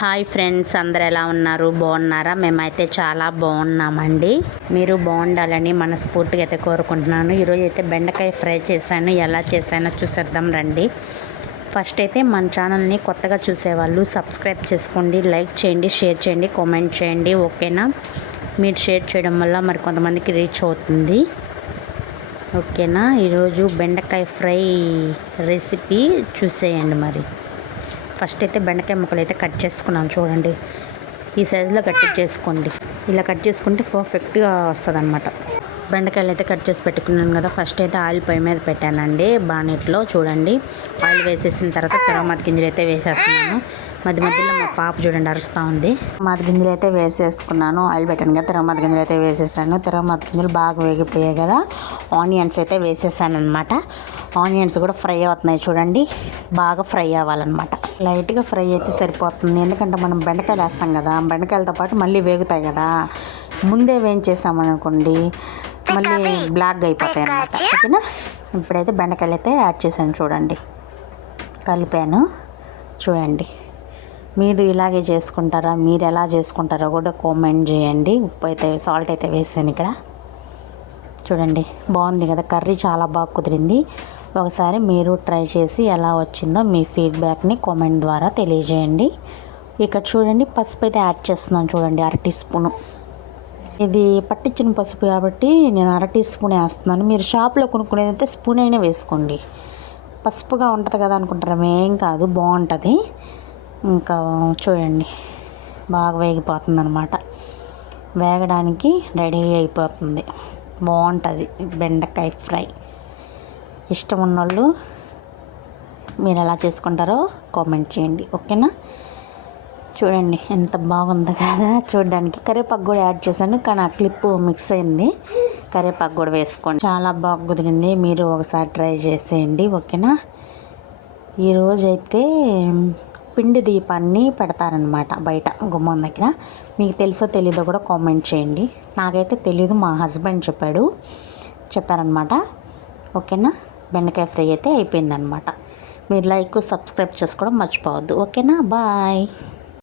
Hi friends, అందరు ఎలా ఉన్నారు? బాగున్నారా? మేమైతే చాలా బాగున్నామండి. మీరు బాగుండాలని మనస్ఫూర్తిగా అయితే కోరుకుంటున్నాను. ఈరోజు అయితే బెండకాయ ఫ్రై చేశాను. ఎలా చేశానో చూసేద్దాం రండి. ఫస్ట్ అయితే మన ఛానల్ని కొత్తగా చూసేవాళ్ళు సబ్స్క్రైబ్ చేసుకోండి, లైక్ చేయండి, షేర్ చేయండి, కామెంట్ చేయండి. ఓకేనా? మీరు షేర్ చేయడం వల్ల మరి కొంతమందికి రీచ్ అవుతుంది. ఓకేనా? ఈరోజు బెండకాయ ఫ్రై రెసిపీ చూసేయండి. మరి ఫస్ట్ అయితే బెండకాయ ముక్కలు అయితే కట్ చేసుకున్నాను. చూడండి, ఈ సైజులో కట్ చేసుకోండి. ఇలా కట్ చేసుకుంటే పర్ఫెక్ట్గా వస్తుంది అనమాట. బెండకాయలు అయితే కట్ చేసి పెట్టుకున్నాను కదా. ఫస్ట్ అయితే ఆయిల్ పొయ్యి మీద పెట్టానండి బాణీట్లో. చూడండి, ఆయిల్ వేసేసిన తర్వాత తిరగమాత గింజలు అయితే వేసేస్తున్నాను. మధ్య మధ్యలో మా పాప చూడండి అరుస్తూ ఉంది. మాత గింజలు అయితే వేసేసుకున్నాను. ఆయిల్ పెట్టాను కదా, తిరగమాత గింజలు అయితే వేసేసాను. తిరగమాత గింజలు బాగా వేగిపోయాయి కదా, ఆనియన్స్ అయితే వేసేసాను అనమాట. ఆనియన్స్ కూడా ఫ్రై అవుతున్నాయి చూడండి. బాగా ఫ్రై అవ్వాలన్నమాట. లైట్గా ఫ్రై అయితే సరిపోతుంది, ఎందుకంటే మనం బెండకాయలు వేస్తాం కదా, బెండకాయలతో పాటు మళ్ళీ వేగుతాయి కదా. ముందే వేయించేసామనుకోండి మళ్ళీ బ్లాక్గా అయిపోతాయి అన్నమాట. ఓకేనా? ఇప్పుడైతే బెండకాయలు అయితే యాడ్ చేశాను. చూడండి, కలిపాను. చూడండి, మీరు ఇలాగే చేసుకుంటారా? మీరు ఎలా చేసుకుంటారో కూడా కామెంట్ చేయండి. ఉప్పు అయితే సాల్ట్ అయితే వేసాను ఇక్కడ. చూడండి, బాగుంది కదా, కర్రీ చాలా బాగా కుదిరింది. ఒకసారి మీరు ట్రై చేసి ఎలా వచ్చిందో మీ ఫీడ్బ్యాక్ని కామెంట్ ద్వారా తెలియజేయండి. ఇక్కడ చూడండి, పసుపు అయితే యాడ్ చేస్తున్నాను. చూడండి, 1/2 టీ స్పూను. ఇది పట్టించిన పసుపు కాబట్టి నేను 1/2 టీ స్పూన్ వేస్తున్నాను. మీరు షాప్లో కొనుక్కునేదైతే స్పూన్ అయినా వేసుకోండి. పసుపుగా ఉంటుంది కదా అనుకుంటారా, ఏం కాదు, బాగుంటుంది. ఇంకా చూడండి, బాగా వేగిపోతుంది అనమాట. వేగడానికి రెడీ అయిపోతుంది. బాగుంటుంది బెండకాయ ఫ్రై. ఇష్టం ఉన్నోళ్ళు మీరు ఎలా చేసుకుంటారో కామెంట్ చేయండి. ఓకేనా? చూడండి ఎంత బాగుంది కదా చూడడానికి. కరివేపాకు కూడా యాడ్ చేశాను, కానీ ఆ క్లిప్ మిక్స్ అయింది. కరివేపాకు కూడా వేసుకోండి, చాలా బాగా కుదిరింది. మీరు ఒకసారి ట్రై చేసేయండి. ఓకేనా? ఈరోజైతే పిండి దీపాన్ని పెడతారనమాట బయట గుమ్మం దగ్గర. మీకు తెలుసో తెలీదో కూడా కామెంట్ చేయండి. నాకైతే తెలీదు, మా హస్బెండ్ చెప్పారనమాట. ఓకేనా? బెండకాయ ఫ్రై అయితే అయిపోయిందనమాట. మీరు లైక్ సబ్స్క్రైబ్ చేసుకోవడం మర్చిపోవద్దు. ఓకేనా? బాయ్.